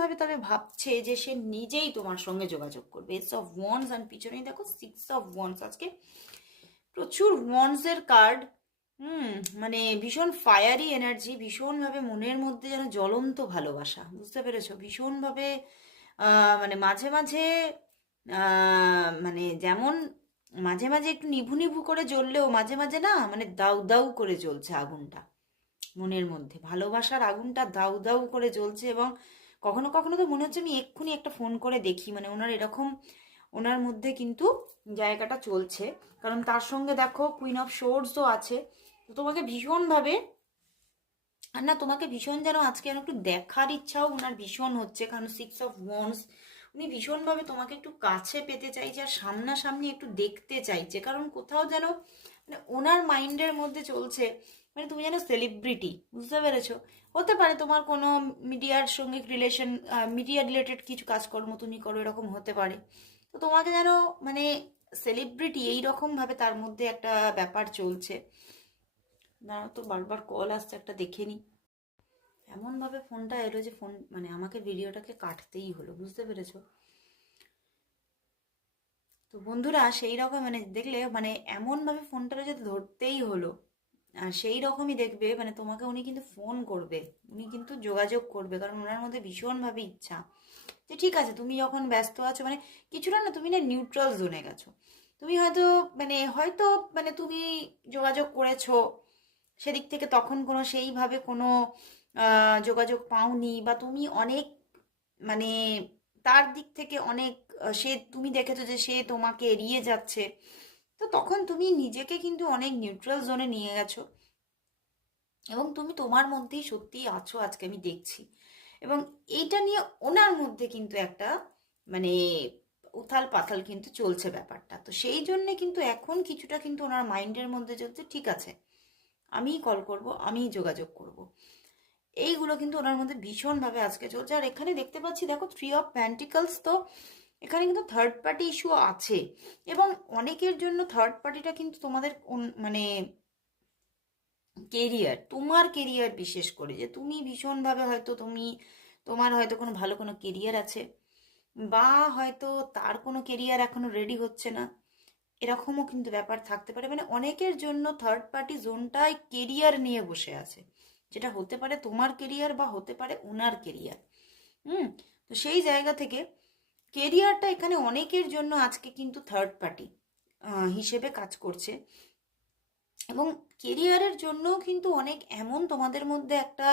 ভাবে তবে ভাবছে যে সে নিজেই তোমার সঙ্গে যোগাযোগ করবে। এস অফ ওয়ান্ডস অ্যান্ড পিছনেই দেখো সিক্স অফ ওয়ান্ডস। আজকে প্রচুর ওয়ান্ডস এর কার্ড। হুম, মানে ভীষণ ফায়ারি এনার্জি, ভীষণভাবে মনের মধ্যে যেন জ্বলন্ত ভালোবাসা, বুঝতে পেরেছো? ভীষণভাবে মানে মাঝে মাঝে মানে যেমন মাঝে মাঝে একটু নিভু নিভু করে জ্বললেও মাঝে মাঝে না মানে দাউ দাউ করে জ্বলছে আগুনটা মনের মধ্যে, ভালোবাসার আগুনটা দাউ দাউ করে জ্বলছে। এবং কখনো কখনো তো মনে হচ্ছে আমি এক্ষুনি একটা ফোন করে দেখি, মানে ওনার এরকম ওনার মধ্যে কিন্তু জায়গাটা চলছে। কারণ তার সঙ্গে দেখো কুইন অফ সোর্সও আছে। তো তোমাকে ভীষণভাবে, আর না তোমাকে ভীষণ যেন আজকে যেন একটু দেখার ইচ্ছাও ওনার ভীষণ হচ্ছে, কারণ সিক্স অফ ওয়ান্ডস। উনি ভীষণভাবে তোমাকে একটু কাছে পেতে চাইছে আর সামনাসামনি একটু দেখতে চাইছে, কারণ কোথাও যেন মানে ওনার মাইন্ডের মধ্যে চলছে মানে তুমি যেন সেলিব্রিটি, বুঝতে পেরেছো? হতে পারে তোমার কোনো মিডিয়ার সঙ্গে রিলেশন, মিডিয়া রিলেটেড কিছু কাজকর্ম তুমি করো, এরকম হতে পারে। তো তোমাকে যেন মানে সেলিব্রিটি এইরকম ভাবে তার মধ্যে একটা ব্যাপার চলছে। না তো বারবার কল আসছে, একটা দেখে নি। এমনভাবে ফোনটা এলো যে ফোন মানে আমাকে ভিডিওটাকে কাটতেই হলো, বুঝতে পেরেছো? তো বন্ধুরা সেই রকম মানে দেখলে মানে এমনভাবে ফোনটা যদি ধরতেই হলো, আর সেই রকমই দেখবে মানে তোমাকে উনি কিন্তু ফোন করবে, উনি কিন্তু যোগাযোগ করবে, কারণ ওনার মধ্যে ভীষণভাবে ইচ্ছা যে ঠিক আছে তুমি যখন ব্যস্ত আছো মানে কিছুটা না তুমি না নিউট্রাল জোনে গেছো। তুমি হয়তো তুমি যোগাযোগ করেছো সেদিক থেকে তখন কোনো সেইভাবে কোনো যোগাযোগ পাওনি, বা তুমি অনেক মানে তার দিক থেকে অনেক সে তুমি দেখেছো যে সে তোমাকে এড়িয়ে যাচ্ছে। তো তখন তুমি নিজেকে কিন্তু অনেক নিউট্রাল জোনে নিয়ে গেছো, এবং তুমি তোমার মধ্যেই সত্যিই আছো আজকে আমি দেখছি। এবং এইটা নিয়ে ওনার মধ্যে কিন্তু একটা মানে উথাল পাথাল কিন্তু চলছে ব্যাপারটা। তো সেই জন্যে কিন্তু এখন কিছুটা কিন্তু ওনার মাইন্ডের মধ্যে চলছে ঠিক আছে আমিই কল করব, আমিই যোগাযোগ করব, এইগুলো কিন্তু ওনার মধ্যে ভীষণভাবে আজকে চলছে। আর এখানে দেখতে পাচ্ছি দেখো থ্রি অফ প্যান্টিকলস। তো এখানে কিন্তু থার্ড পার্টি ইস্যু আছে, এবং অনেকের জন্য থার্ড পার্টিটা কিন্তু তোমাদের মানে কেরিয়ার, তোমার কেরিয়ার বিশেষ করে, যে তুমি ভীষণভাবে হয়তো তোমার হয়তো কোনো ভালো কোনো কেরিয়ার আছে, বা হয়তো তার কোনো কেরিয়ার এখনো রেডি হচ্ছে না, এরকমও কিন্তু ব্যাপার থাকতে পারে। মানে অনেকের জন্য থার্ড পার্টি জোনটায় কেরিয়ার নিয়ে বসে আছে, যেটা হতে পারে তোমার কেরিয়ার বা হতে পারে ওনার কেরিয়ার। হুম, তো সেই জায়গা থেকে কেরিয়ারটা এখানে অনেকের জন্য আজকে কিন্তু থার্ড পার্টি হিসেবে কাজ করছে। এবং কেরিয়ারের জন্য কিন্তু অনেক এমন তোমাদের মধ্যে একটা